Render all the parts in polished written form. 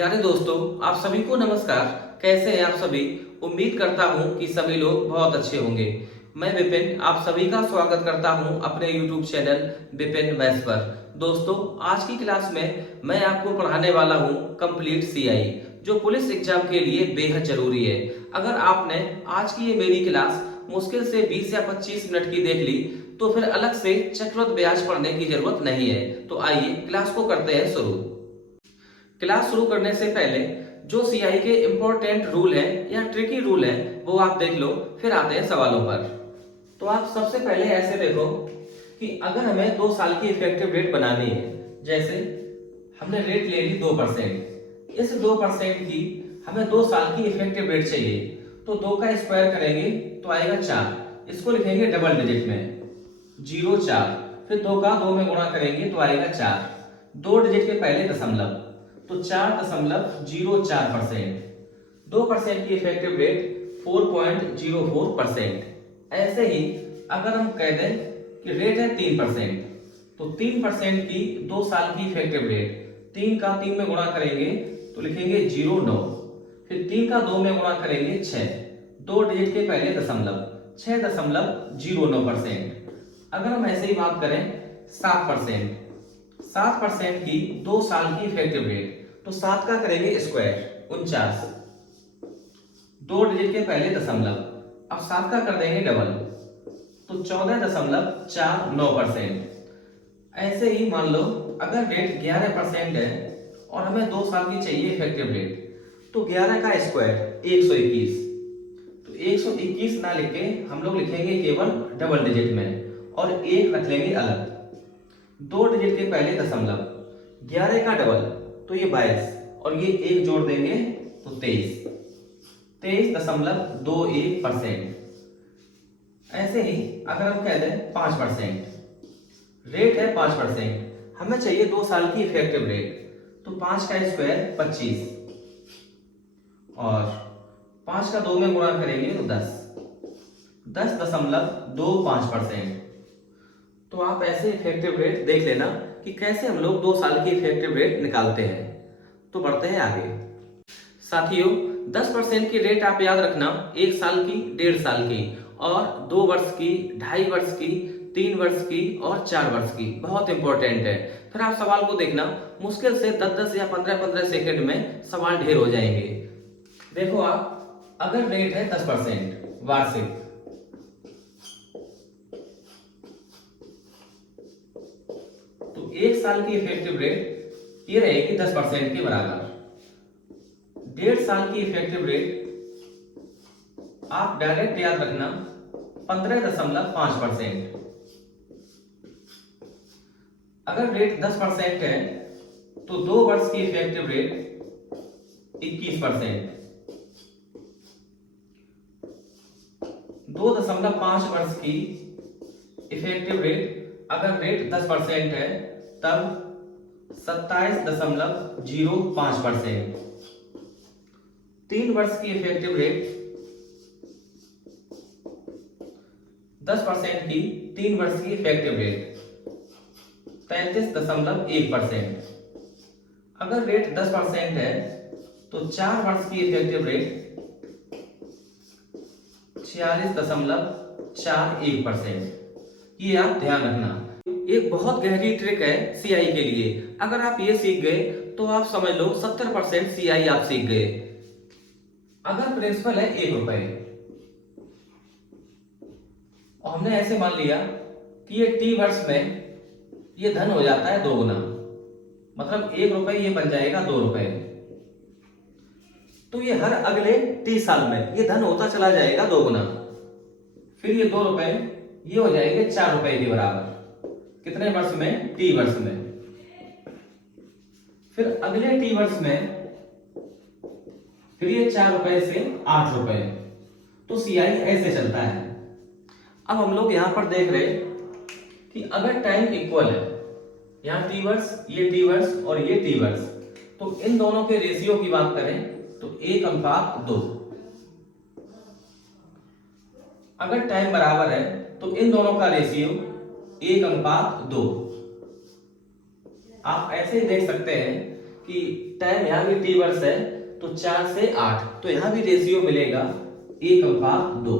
प्यारे दोस्तों, आप सभी को नमस्कार। कैसे हैं आप सभी? उम्मीद करता हूं कि सभी लोग बहुत अच्छे होंगे। मैं विपिन आप सभी का स्वागत करता हूं अपने YouTube चैनल विपिन मैथ्स पर। दोस्तों, आज की क्लास में मैं आपको पढ़ाने वाला हूं कंप्लीट CI, जो पुलिस एग्जाम के लिए बेहद जरूरी है। अगर आपने आज की ये मेरी क्लास मुश्किल से 20 या 25 मिनट की देख ली तो फिर अलग से चक्रवृद्धि ब्याज पढ़ने की जरूरत नहीं है। तो आइए क्लास को करते हैं शुरू। क्लास शुरू करने से पहले जो सीआई के इंपॉर्टेंट रूल हैं या ट्रिकी रूल हैं वो आप देख लो, फिर आते हैं सवालों पर। तो आप सबसे पहले ऐसे देखो कि अगर हमें 2 साल की इफेक्टिव रेट बनानी है, जैसे हमने रेट ले ली 2%, इस 2% की हमें 2 साल की इफेक्टिव रेट चाहिए, तो 2 का स्क्वायर करेंगे तो आएगा 4। इसको लिखेंगे डबल डिजिट में 0,4, फिर 2 का 2 में गुणा करेंगे तो आएगा 4, 2 डिजिट के पहले दशमलव, तो 4.04%। 2% की इफेक्टिव रेट 4.04%। ऐसे ही अगर हम कह दें कि रेट है 3%, तो 3% की 2 साल की इफेक्टिव रेट, 3 का 3 में गुणा करेंगे तो लिखेंगे 0.9, फिर 3 का 2 में गुणा करेंगे 6, 2 डिजिट के पहले दशमलव, 6.09%। अगर हम ऐसे ही बात करें 7%, 7% की 2 साल की इफेक्टिव रेट, तो 7 का करेंगे स्क्वायर 49, 2 डिजिट के पहले दशमलव, अब 7 का कर देंगे डबल, तो 14.49%। ऐसे ही मान लो अगर रेट 11% है और हमें 2 साल की चाहिए इफेक्टिव रेट, तो 11 का स्क्वायर 121, तो 121 ना लिख के हम लोग लिखेंगे केवल डबल डिजिट में और 1 रख लेंगे अलग, 2 डिजिट के पहले दशमलव, 11 का डबल तो ये 22 और ये 1 जोड़ देंगे तो 23.21%। ऐसे ही अगर हम कह दें 5%, रेट है 5%, हमें चाहिए 2 साल की इफेक्टिव रेट, तो 5 का स्क्वायर 25 और 5 का 2 में गुणा करेंगे तो 10.25%। तो आप ऐसे इफेक्टिव रेट देख लेना कि कैसे हम लोग 2 साल की इफेक्टिव रेट निकालते हैं। तो बढ़ते हैं आगे। साथियों, 10% की रेट आप याद रखना, 1 साल की, 1.5 साल की, और 2 वर्ष की, 2.5 वर्ष की, 3 वर्ष की और 4 वर्ष की, बहुत इंपॉर्टेंट है। फिर आप सवाल को देखना, मुश्किल से 10-10 या 15-15 सेकंड में सवाल ढेर हो जाएंगे। देखो आप, अगर रेट है 10% वार्षिक, तो 1 साल की इफेक्टिव रेट ये रहेगी 10% के बराबर। 1.5 साल की इफेक्टिव रेट आप डायरेक्ट याद रखना 15.5%। अगर रेट 10% है तो 2 वर्ष की इफेक्टिव रेट 21%, 2.5 वर्ष की इफेक्टिव रेट अगर रेट 10% है तब 27.05%। 3 वर्ष की इफेक्टिव रेट 10% की 3 वर्ष की इफेक्टिव रेट 33.1%। अगर रेट 10% है तो 4 वर्ष की इफेक्टिव रेट 46.41%। ये आप ध्यान रखना। एक बहुत गहरी ट्रिक है सीआई के लिए, अगर आप ये सीख गए तो आप समझ लो 70% सीआई आप सीख गए। अगर प्रिंसिपल है 1 रुपए और हमने ऐसे मान लिया कि ये टी वर्ष में ये धन हो जाता है 2 गुना, मतलब 1 रुपए ये बन जाएगा 2 रुपए, तो ये हर अगले 30 साल में ये धन होता चला जाएगा 2 गुना, फिर ये 2 रुपए ये हो जाएंगे 4 रुपए के बराबर। कितने वर्ष में? टी वर्ष में। फिर अगले टी वर्ष में फिर ये 4 रुपए से 8 रुपए, तो सीआई ऐसे चलता है। अब हम लोग यहां पर देख रहे कि अगर टाइम इक्वल है, यहां टी वर्ष, ये टी वर्ष और ये टी वर्ष, तो इन दोनों के रेशियो की बात करें तो 1:2। अगर टाइम बराबर है तो इन दोनों का रेशियो 1:2। आप ऐसे ही देख सकते हैं कि टाइम यहाँ भी टी वर्ष है तो 4 से 8, तो यहाँ भी रेशियो मिलेगा 1/2।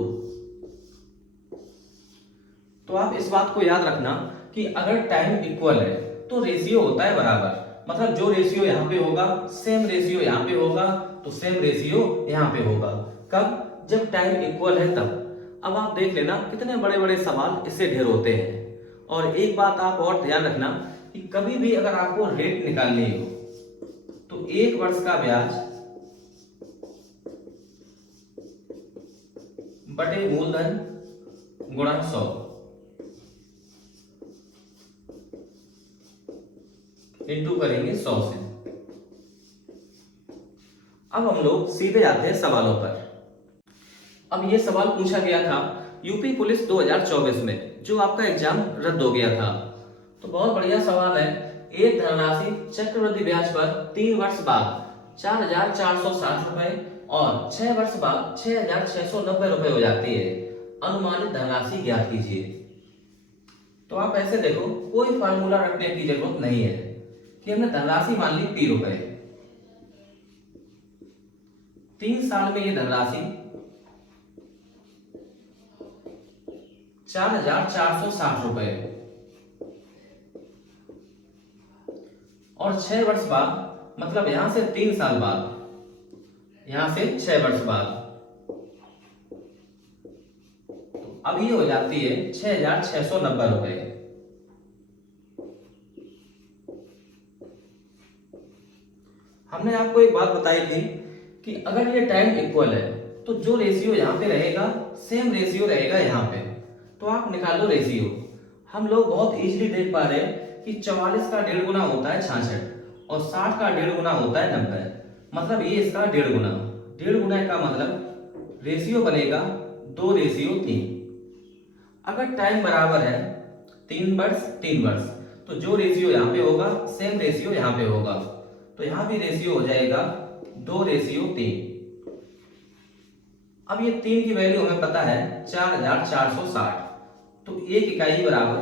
तो आप इस बात को याद रखना कि अगर टाइम इक्वल है तो रेशियो होता है बराबर, मतलब जो रेशियो यहाँ पे होगा सेम रेशियो यहाँ पे होगा, तो सेम रेशियो यहाँ पे होगा। कब? जब टाइम इक्वल है तब। अब आप देख लेना कितने बड़े बड़े सवाल इससे ढेर होते हैं। और एक बात आप और ध्यान रखना कि कभी भी अगर आपको रेट निकालनी हो तो 1 वर्ष का ब्याज बटे मूलधन गुणा 100 इंटू करेंगे 100 से। अब हम लोग सीधे आते हैं सवालों पर। अब ये सवाल पूछा गया था यूपी पुलिस 2024 में, जो आपका एग्जाम रद्द हो गया था। तो बहुत बढ़िया सवाल है। एक धनराशि चक्रवृद्धि ब्याज पर 3 वर्ष बाद 4,460 रुपए और 6 वर्ष बाद 6,690 रुपए हो जाती है। अनुमानित धनराशि ज्ञात कीजिए। तो आप ऐसे देखो, कोई फार्मूला रखने की जरूरत नहीं है कि हमने धनराशि मान ली 3 रुपए, 3 साल में ये धनराशि 4,460 रुपए और 6 वर्ष बाद, मतलब यहां से 3 साल बाद, यहां से 6 वर्ष बाद, तो अब ये हो जाती है 6,690 रुपए। हमने आपको एक बात बताई थी कि अगर ये टाइम इक्वल है तो जो रेशियो यहाँ पे रहेगा सेम रेशियो रहेगा यहाँ पे। तो आप निकालो रेशियो। हम लोग बहुत इजीली देख पा रहे हैं कि 44 का 1.5 गुना होता है 66 और 60 का 1.5 गुना होता है 90, मतलब ये इसका 1.5 गुना। 1.5 गुना का मतलब रेशियो बनेगा 2:3। अगर टाइम बराबर है 3 वर्ष 3 वर्ष, तो जो रेशियो यहाँ पे होगा सेम रेशियो यहाँ पे होगा, तो यहाँ भी रेशियो हो जाएगा 2:3। अब ये 3 की वैल्यू हमें पता है 4,460, तो 1 इकाई बराबर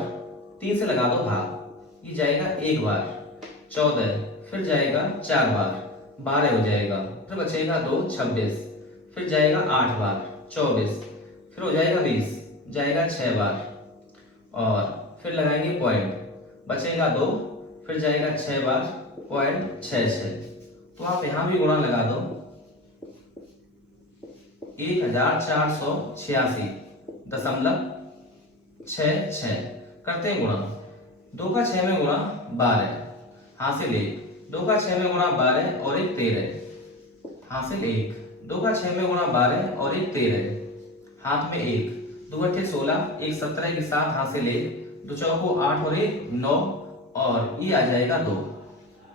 3 से लगा दो भाग, ये जाएगा 1 बार 14, फिर जाएगा 4 बार 12 हो जाएगा, फिर बचेगा 2 26, फिर जाएगा 8 बार 24, फिर हो जाएगा 20, जाएगा 6 बार और फिर लगाएंगे पॉइंट, बचेगा 2, फिर जाएगा 6 बार 0.66। तो आप यहां भी गुणा लगा दो 1486.66 करते हैं गुणा। 2 का 6 में गुणा 12, हासिल 1, 2 का 6 में गुणा 12 और 1 13, हासिल 1, 2 का 6 में गुणा 12 और 1 13, हाथ में 1, 2 8 16, 1 17 के साथ हासिल 1, 2 चौको 8 और 1 9 और ये आ जाएगा 2,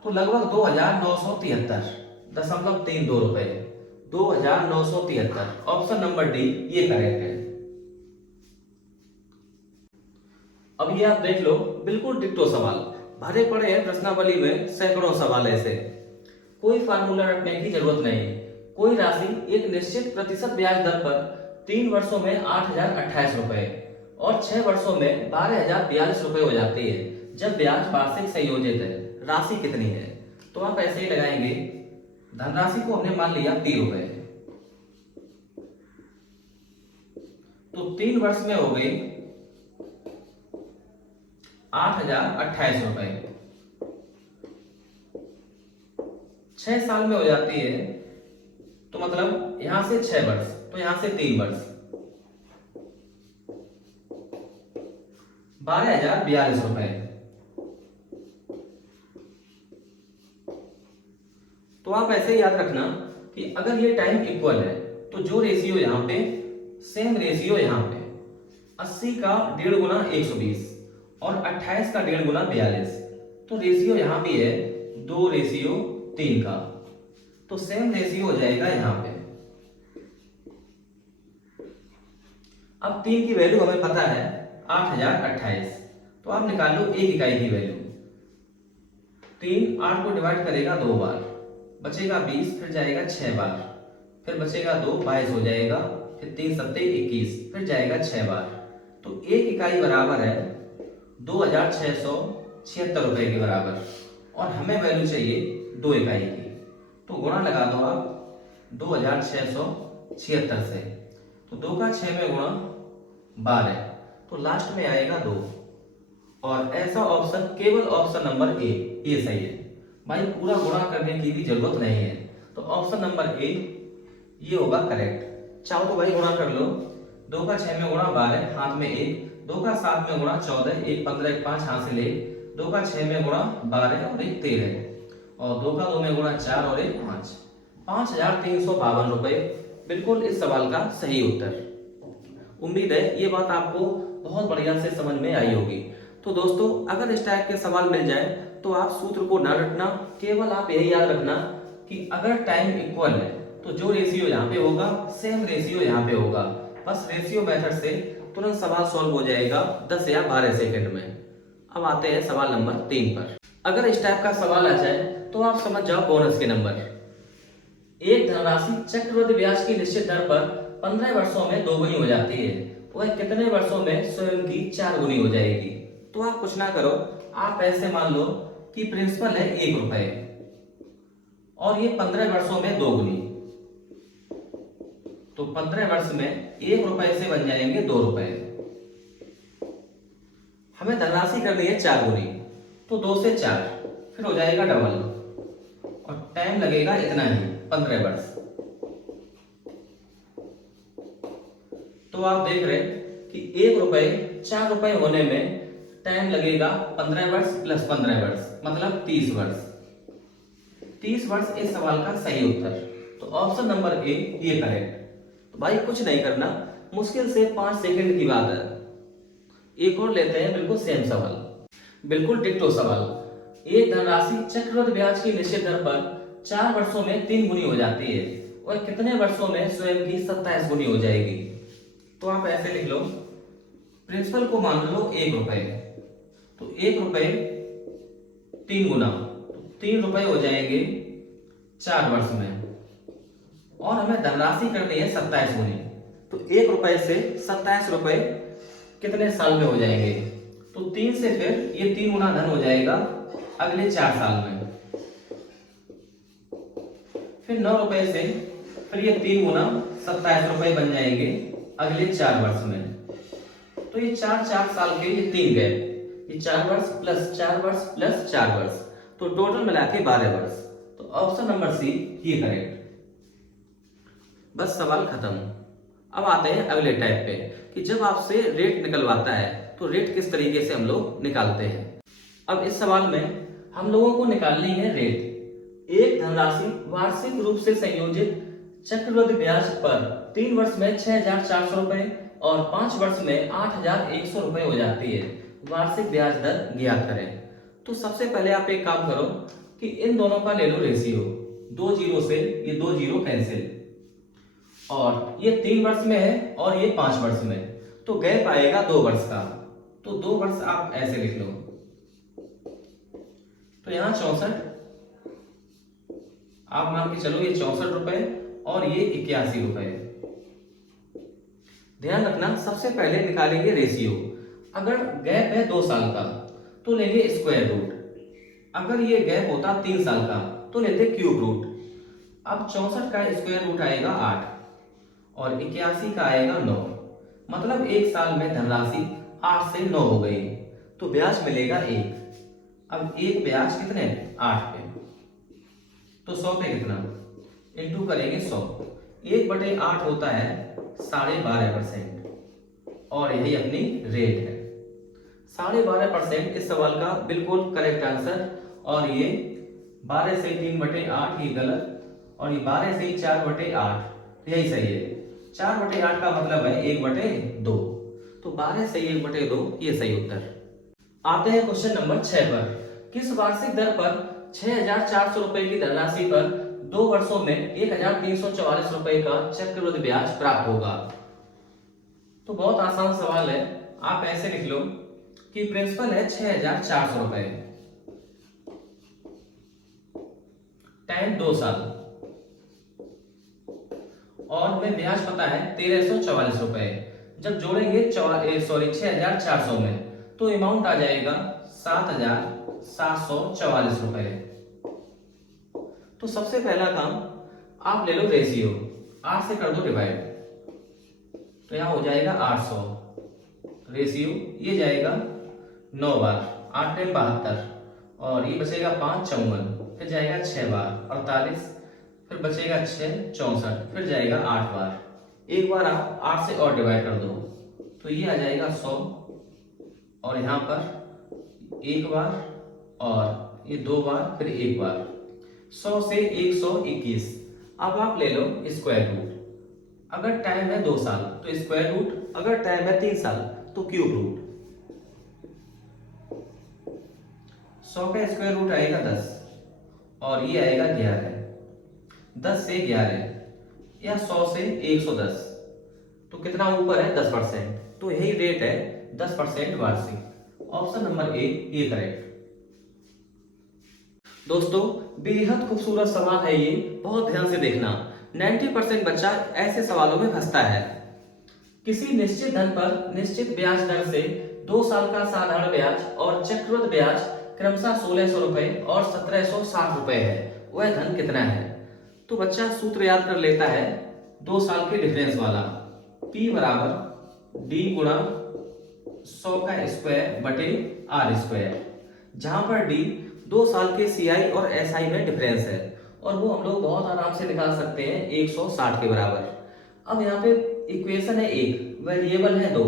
तो लगभग 2,973.32 रुपए, 2,973। ऑप्शन नंबर डी ये करेक्ट है। अब ये आप देख लो, बिल्कुल डिक्टो सवाल भरे पड़े हैं प्रश्नावली में, सैकड़ों सवाल ऐसे। कोई फार्मूला रखने की जरूरत नहीं। कोई राशि एक निश्चित प्रतिशत ब्याज दर पर 3 वर्षों में 8,028 रुपए और 6 वर्षों में 12,042 रुपए हो जाती है जब ब्याज वार्षिक संयोजित है। राशि कितनी है? तो आप ऐसे ही लगाएंगे। धनराशि को हमने मान लिया 3 रुपए, तो 3 वर्ष में हो गई 8,028 रुपए, 6 साल में हो जाती है, तो मतलब यहां से 6 वर्ष, तो यहां से 3 वर्ष, 12,042 रुपए। तो आप ऐसे याद रखना कि अगर ये टाइम इक्वल है तो जो रेशियो यहाँ पे सेम रेशियो यहाँ पे 80 का 1.5 गुना 120 और 28 का 1.5 गुना 42, तो रेशियो यहाँ भी है 2:3 का, तो सेम रेशियो हो जाएगा यहाँ पे। अब 3 की वैल्यू हमें पता है 8,028, तो आप निकाल लो 1 इकाई की वैल्यू। 3 8 को डिवाइड करेगा 2 बार, बचेगा 20, फिर जाएगा 6 बार, फिर बचेगा 2 22 हो जाएगा, फिर 3 7 21, फिर जाएगा 6 बार, तो 1 इकाई बराबर है 2,676 रुपए के बराबर। और हमें वैल्यू चाहिए 2 इकाई की। तो गुणा लगा दो आप 2676 से। तो 2 का 6 में गुणा 12, तो लास्ट में आएगा 2। और ऐसा ऑप्शन केवल ऑप्शन नंबर ए ये सही है। भाई पूरा गुणा करने की भी जरूरत नहीं है। तो ऑप्शन नंबर ए ये होगा करेक्ट। चाहो तो भाई गुणा कर लो। 2 का 6 में गुणा 12, हाथ में 1, 2 का 7 में गुणा 14, 1 15 1 5 हाथ से ले, 2 का 6 में गुणा 12 और 1 13, और 2 का 2 में गुणा 4 और 1 5, 5352 रुपए बिल्कुल इस सवाल का सही उत्तर। उम्मीद है ये बात आपको बहुत बढ़िया से समझ में आई होगी। तो दोस्तों अगर इस टाइप के सवाल मिल जाए तो आप सूत्र को ना रटना, केवल आप यही याद रखना कि अगर टाइम इक्वल है तो जो रेशियो यहाँ पे होगा सेम रेशियो यहाँ पे होगा। बस रेशियो मेथड से तुरंत सवाल सॉल्व हो जाएगा 10 या 12 सेकंड में। अब आते हैं सवाल नंबर 3 पर। अगर इस टाइप का सवाल आ जाए तो आप समझ जाओ बोनस के नंबर। एक धनराशि चक्रवृद्धि ब्याज की निश्चित दर पर 15 वर्षों में 2 गुनी हो जाती है, वह कितने वर्षों में स्वयं की 4 गुनी हो जाएगी। तो आप कुछ ना करो, आप ऐसे मान लो कि प्रिंसिपल है 1 रुपए और ये 15 वर्षों में 2 गुनी, तो 15 वर्ष में 1 रुपए से बन जाएंगे 2 रुपए। हमें धनराशि करनी है 4 गुनी, तो 2 से 4 फिर हो जाएगा डबल, और टाइम लगेगा इतना ही 15 वर्ष। तो आप देख रहे कि 1 रुपए 4 रुपए होने में टाइम लगेगा 15 वर्ष प्लस 15 वर्ष मतलब 30 वर्ष। 30 वर्ष इस सवाल का सही उत्तर। तो ऑप्शन नंबर ए ये करेक्ट। तो भाई कुछ नहीं करना, मुश्किल से 5 सेकंड की बात है। एक और लेते हैं बिल्कुल सेम सवाल, बिल्कुल डिक्टो सवाल। एक धनराशि चक्रवृद्धि ब्याज की निश्चित दर पर 4 वर्षों में 3 गुनी हो जाती है, और कितने वर्षों में स्वयं की 27 गुनी हो जाएगी। तो आप ऐसे लिख लो, प्रिंसिपल को मान लो 1 रुपए, तो 1 रुपए 3 गुना, तो 3 रुपए हो जाएंगे 4 वर्ष में, और हमें धनराशि करनी है 27 गुनी। तो 1 रुपए से 27 रुपए कितने साल में हो जाएंगे। तो 3 से फिर ये 3 गुना धन हो जाएगा अगले 4 साल में। फिर 9 रुपए से फिर ये 3 गुना 27 रुपए बन जाएंगे अगले 4 वर्ष में। तो ये 4 साल के ये 3 गए, ये 4 वर्ष प्लस 4 वर्ष प्लस 4 वर्ष, तो टोटल मिला के 12 वर्ष। तो ऑप्शन नंबर सी ये करेक्ट। बस सवाल खत्म। अब आते हैं अगले टाइप पे कि जब आपसे रेट निकलवाता है तो रेट किस तरीके से हम लोग निकालते हैं। अब इस सवाल में हम लोगों को निकालनी है रेट। एक धनराशि वार्षिक रूप से संयोजित चक्रवृद्धि ब्याज पर 3 वर्ष में 6400 रुपए और 5 वर्ष में 8100 रुपए हो जाती है। वार्षिक ब्याज दर ज्ञात करें। तो सबसे पहले आप एक काम करो कि इन दोनों का ले लो रेशियो, 2 जीरो से ये 2 जीरो कैंसिल, और ये 3 वर्ष में है और ये 5 वर्ष में, तो गैप आएगा 2 वर्ष का। तो 2 वर्ष आप ऐसे लिख लो। तो यहां 64 आप मान के चलो, ये 64 रुपए और ये 81 रुपए। ध्यान रखना, सबसे पहले निकालेंगे रेशियो। अगर गैप है 2 साल का तो लेंगे स्क्वायर रूट, अगर ये गैप होता 3 साल का तो लेते क्यूब रूट। अब 64 का स्क्वायर रूट आएगा 8 और 81 का आएगा 9, मतलब 1 साल में धनराशि 8 से 9 हो गई, तो ब्याज मिलेगा 1। अब एक ब्याज कितने 8 पे, तो 100 पे कितना इंटू करेंगे 100, 1/8 होता है 12.5%, और यही अपनी रेट है 12.5%। इस सवाल का बिल्कुल करेक्ट आंसर। और ये 12 से 3/8 ये गलत, और ये 12 से 4/8 यही सही है। 4/8 का मतलब है 1/2, तो 12 से 1/2 ये सही उत्तर। आते हैं क्वेश्चन नंबर 6 पर। किस वार्षिक दर पर 6400 रुपए की धनराशि पर 2 वर्षों में 1344 रुपए का चक्रवृद्धि ब्याज प्राप्त होगा। तो बहुत आसान सवाल है, आप ऐसे लिख लो कि प्रिंसिपल है 6400 रुपए, टाइम 2 साल, और हमें ब्याज पता है 1344 रुपए। जब जोड़ेंगे 6400 में तो अमाउंट आ जाएगा 7744 रुपए। तो सबसे पहला काम आप ले लो रेशियो, 8 से कर दो डिवाइड, तो यहाँ हो जाएगा 800। रेशियो ये जाएगा 9 बार, 8 टाइम 72, और ये बचेगा 5 54, फिर जाएगा 6 बार 48, फिर बचेगा 6 64, फिर जाएगा 8 बार। एक बार आप 8 से और डिवाइड कर दो, तो ये आ जाएगा 100, और यहाँ पर एक बार और ये 2 बार फिर एक बार, 100 से 121। अब आप ले लो स्क्वायर रूट, अगर टाइम है 2 साल तो स्क्वायर रूट, अगर टाइम है 3 साल तो क्यूब रूट। 100 का स्क्वायर रूट आएगा 10, और ये आएगा 11, 10 से 11 या 100 से 110, तो कितना ऊपर है 10%, तो यही रेट है 10% वार्षिक। ऑप्शन नंबर ए ये करेक्ट। दोस्तों बेहद खूबसूरत सवाल है ये, बहुत ध्यान से देखना। 90% बच्चा ऐसे सवालों में फंसता है। किसी निश्चित धन पर निश्चित ब्याज दर से 2 साल का साधारण ब्याज और चक्रवृद्धि ब्याज क्रमशः 1600 रुपए और 1760 रुपए है, वह धन कितना है? तो बच्चा सूत्र याद कर लेता है 2 साल के डिफरेंस वाला, P बराबर D गुणा 100 का स्क्वायर बटे R स्क्वायर, जहां पर D 2 साल के CI और SI में डिफरेंस है, और वो हम लोग बहुत आराम से निकाल सकते हैं 160 के बराबर। अब यहाँ पे इक्वेशन है एक, वेरिएबल है 2,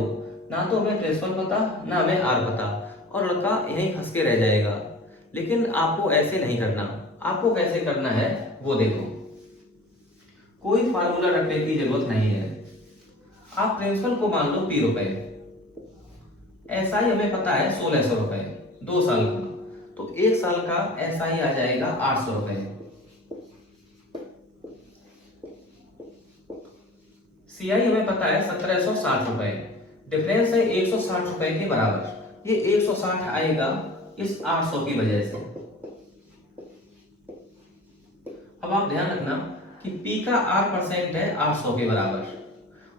ना तो हमें प्रिंसिपल पता ना हमें R पता, और लड़का यहीं फंस के रह जाएगा। लेकिन आपको ऐसे नहीं करना, आपको कैसे करना है वो देखो। कोई फार्मूला रखने की जरूरत नहीं है, आप प्रिंसिपल को मान लो P रुपए, SI हमें पता है 1600 रुपए 2 साल का, तो 1 साल का SI आ जाएगा 800 रुपए। CI हमें पता है 1760 रुपए, डिफरेंस है 160 रुपए के बराबर। ये 160 आएगा इस 800 की वजह से। अब आप ध्यान रखना कि P का R% है 800 के बराबर,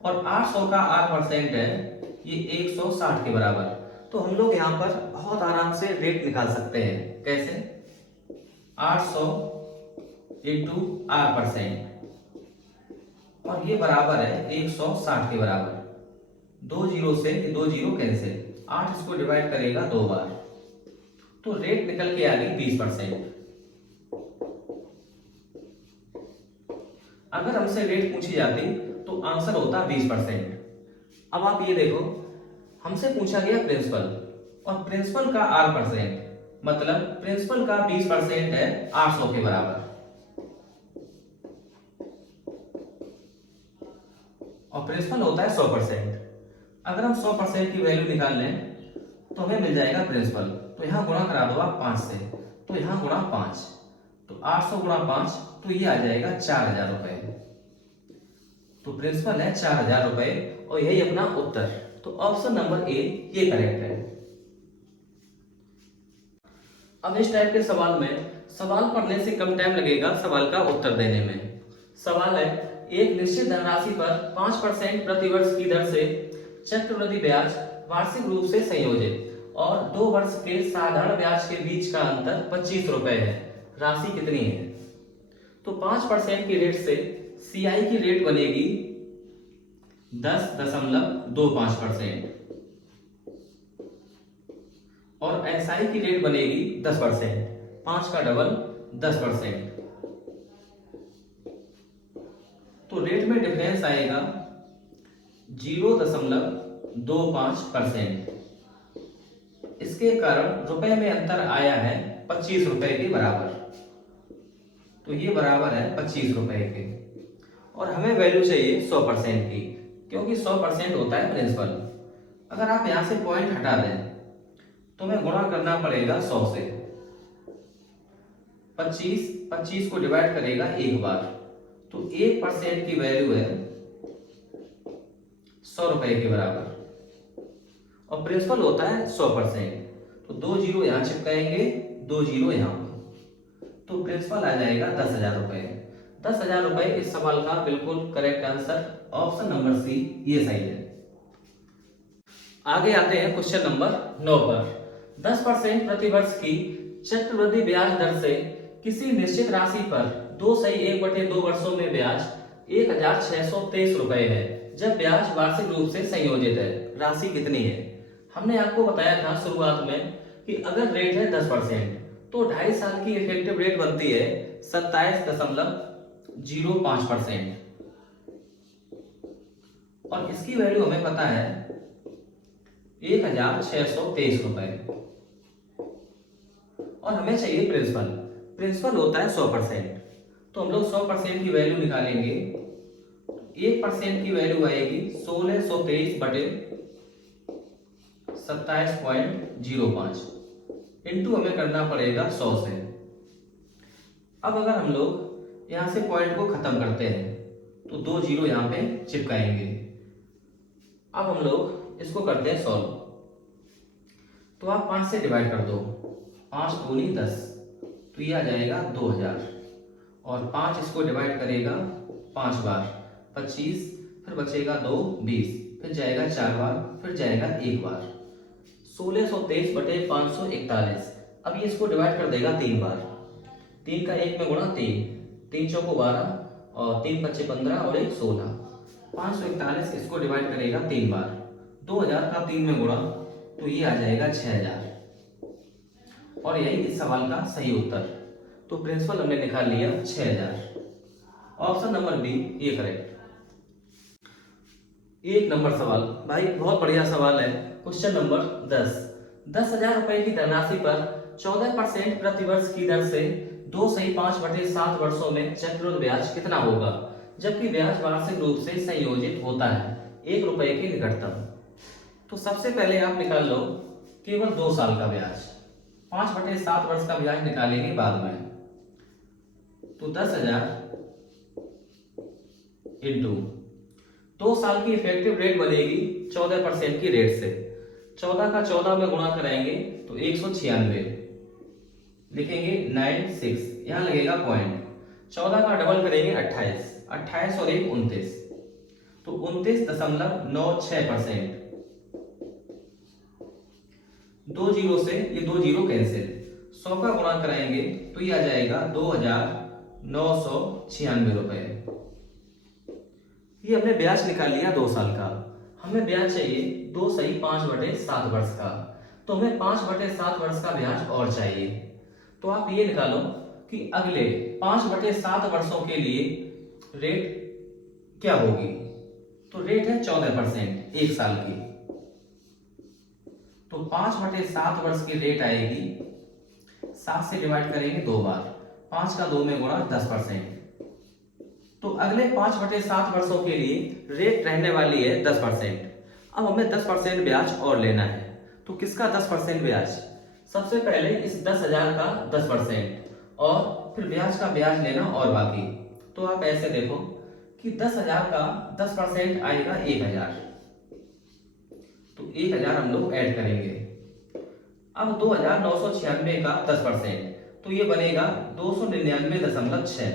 और 800 का R% है ये 160 के बराबर। तो हम लोग यहाँ पर बहुत आराम से रेट निकाल सकते हैं। कैसे? 800 इंटू R%, और ये बराबर है 160 के बराबर। 2 जीरो से 2 जीरो कैंसिल, 8 इसको डिवाइड करेगा 2 बार, तो रेट निकल के आ गई 20%। अगर हमसे रेट पूछी जाती तो आंसर होता 20%। अब आप ये देखो, हमसे पूछा गया प्रिंसिपल, और प्रिंसिपल का R%, मतलब प्रिंसिपल का 20% है 800 के बराबर, और प्रिंसिपल होता है 100%। अगर हम 100% की वैल्यू निकाल लें तो हमें मिल जाएगा प्रिंसिपल, तो यहां गुणा करा दो आप 5 से, तो यहां गुणा 5, तो 800 गुणा 5, तो ये आ जाएगा 4000 रुपए। तो प्रिंसिपल है 4000 रुपए, और यही अपना उत्तर। तो ऑप्शन नंबर ए ये करेक्ट है। अब इस टाइप के सवाल में सवाल पढ़ने से कम टाइम लगेगा सवाल का उत्तर देने में। सवाल है, एक निश्चित धनराशि पर 5% प्रतिवर्ष की दर से चक्रवृद्धि ब्याज वार्षिक रूप से संयोजित और 2 वर्ष के साधारण ब्याज के बीच का अंतर 25 रुपए है, राशि कितनी है? तो 5% की रेट से CI की रेट बनेगी 10.25%, और SI की रेट बनेगी 10%, 5 का डबल 10%। तो रेट में डिफरेंस आएगा 0.25%। इसके कारण रुपए में अंतर आया है 25 रुपए के बराबर, तो ये बराबर है 25 रुपए के, और हमें वैल्यू चाहिए 100% की, क्योंकि 100% होता है प्रिंसिपल। अगर आप यहां से पॉइंट हटा दें तो हमें गुणा करना पड़ेगा 100 से। 25 को डिवाइड करेगा एक बार, तो 1% की वैल्यू है 100 रुपए के बराबर, और प्रिंसिपल होता है 100%। तो 2 जीरो यहां चिपकाएंगे, 2 जीरो यहां, तो प्रिंसिपल आ जाएगा 10,000 रुपए। 10,000 रुपए इस सवाल का बिल्कुल correct answer, option number C ये सही है। आगे आते हैं क्वेश्चन नंबर 9 पर। 10% प्रतिवर्ष की चक्रवृद्धि ब्याज दर से किसी निश्चित राशि पर 2 सही 1/2 वर्षों में ब्याज 1623 रुपए है। जब ब्याज वार्षिक रूप से संयोजित है, राशि कितनी है? हमने आपको बताया था शुरुआत में कि अगर रेट है 10% तो 2.5 साल की इफेक्टिव रेट बनती है 27.05%। और इसकी वैल्यू हमें पता है 1623 रुपए। और हमें चाहिए प्रिंसिपल। प्रिंसिपल होता है 100%। तो हम लोग 100% की वैल्यू निकालेंगे। 1% की वैल्यू आएगी 1623 बटे 27.05 इंटू हमें करना पड़ेगा 100 से। अब अगर हम लोग यहां से पॉइंट को खत्म करते हैं तो 2 जीरो यहां पे चिपकाएंगे। अब हम लोग इसको करते हैं सॉल्व। तो आप 5 से डिवाइड कर दो, 5 दूनी 10, तो ये आ जाएगा 2000। और 5 इसको डिवाइड करेगा 5 बार, 25, फिर बचेगा 2, 20, फिर जाएगा 4 बार, फिर जाएगा 1 बार। 1623 बटे 541। अब ये इसको डिवाइड कर देगा 3 बार। 3 का 1 में गुणा 3, 3 चौको 12 और 3 पच्चे 15 और 1 16। 541 इसको डिवाइड करेगा 3 बार। 2000 का 3 में गुणा, तो ये आ जाएगा 6000। और यही इस सवाल का सही उत्तर। तो प्रिंसिपल हमने निकाल लिया 6000। ऑप्शन नंबर बी ये करेक्ट। 1 नंबर सवाल भाई बहुत बढ़िया सवाल है। क्वेश्चन नंबर 10,000 रुपए की धनराशि पर 14% प्रतिवर्ष की दर से 2 सही 5/7 वर्षों में चक्रवृद्धि ब्याज कितना होगा, जबकि ब्याज वार्षिक रूप से संयोजित होता है 1 रुपए के निकटतम। तो सबसे पहले आप निकाल लो केवल 2 साल का ब्याज। 5/7 वर्ष का ब्याज निकालेंगे बाद में। तो 10,000 इंटू 2 साल की इफेक्टिव रेट बनेगी 14% की रेट से। 14 का 14 में गुणा कराएंगे तो 196 लिखेंगे 96, यहां लगेगा पॉइंट। 14 का डबल करेंगे 28, 28 और 1 29, तो 29.96%। 2 जीरो से ये 2 जीरो कैंसिल। 100 का गुणा कराएंगे तो ये आ जाएगा 2996 रुपए। ये हमने ब्याज निकाल लिया 2 साल का। हमें ब्याज चाहिए 2 सही 5/7 वर्ष का। तो हमें 5/7 वर्ष का ब्याज और चाहिए। तो आप ये निकालो कि अगले 5/7 वर्षों के लिए रेट क्या होगी। तो रेट है 14% 1 साल की। तो 5/7 वर्ष की रेट आएगी, 7 से डिवाइड करेंगे 2 बार, 5 का 2 में गुणा 10%। तो अगले 5/7 वर्षों के लिए रेट रहने वाली है 10%। अब हमें 10% ब्याज और लेना है। तो किसका 10% ब्याज? सबसे पहले इस 10,000 का 10% और फिर ब्याज का ब्याज लेना और बाकी। तो आप ऐसे देखो कि 10,000 का 10% आएगा 1,000। तो 1,000 हम लोग ऐड करेंगे। अब 2,996 का 10%, तो ये बनेगा 299.6।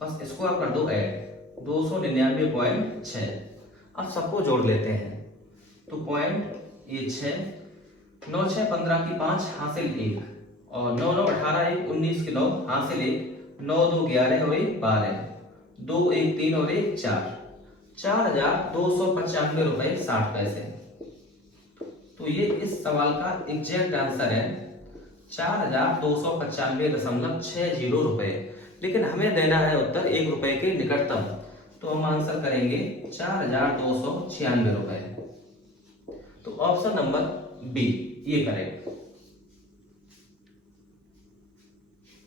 बस इसको आप कर दो ऐड, 299.6। अब सबको जोड़ लेते हैं। तो पॉइंट ये 6, 9 6 15 की 5 हासिल 1 और 9 9 18 1 19 की 9 हासिल 1, 9 2 11 और 1 12, 2 1 3 और 1 4, 4,295 रुपए 60 पैसे। तो ये इस सवाल का एग्जैक्ट आंसर है 4,295.60 रुपए। लेकिन हमें देना है उत्तर 1 रुपए के निकटतम। तो हम आंसर करेंगे 4,296 रुपए। तो ऑप्शन नंबर बी ये करेक्ट।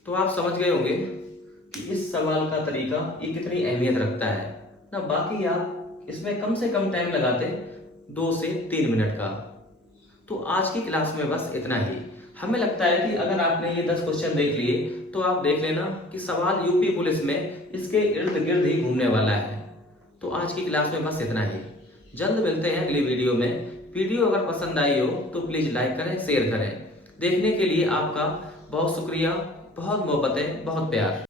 तो आप समझ गए होंगे कि इस सवाल का तरीका ये कितनी अहमियत रखता है ना। बाकी आप इसमें कम से कम टाइम लगाते 2 से 3 मिनट का। तो आज की क्लास में बस इतना ही। हमें लगता है कि अगर आपने ये 10 क्वेश्चन देख लिए तो आप देख लेना कि सवाल यूपी पुलिस में इसके इर्द गिर्द ही घूमने वाला है। तो आज की क्लास में बस इतना ही। जल्द मिलते हैं अगली वीडियो में। वीडियो अगर पसंद आई हो तो प्लीज लाइक करें, शेयर करें। देखने के लिए आपका बहुत शुक्रिया, बहुत मोहब्बतें, बहुत प्यार।